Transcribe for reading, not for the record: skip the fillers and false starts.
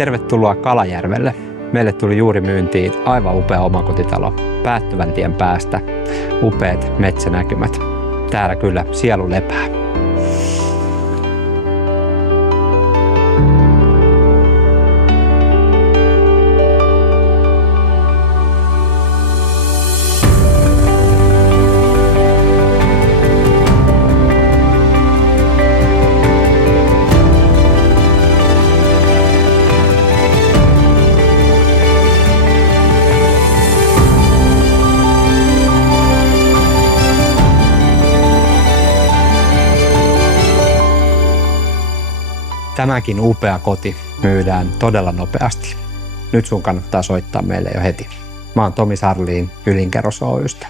Tervetuloa Kalajärvelle. Meille tuli juuri myyntiin aivan upea omakotitalo Päättyvän tien päästä. Upeat metsänäkymät. Täällä kyllä sielu lepää. Tämäkin upea koti myydään todella nopeasti. Nyt sun kannattaa soittaa meille jo heti. Mä oon Tomi Sarliin Ylinkerros Oy:stä.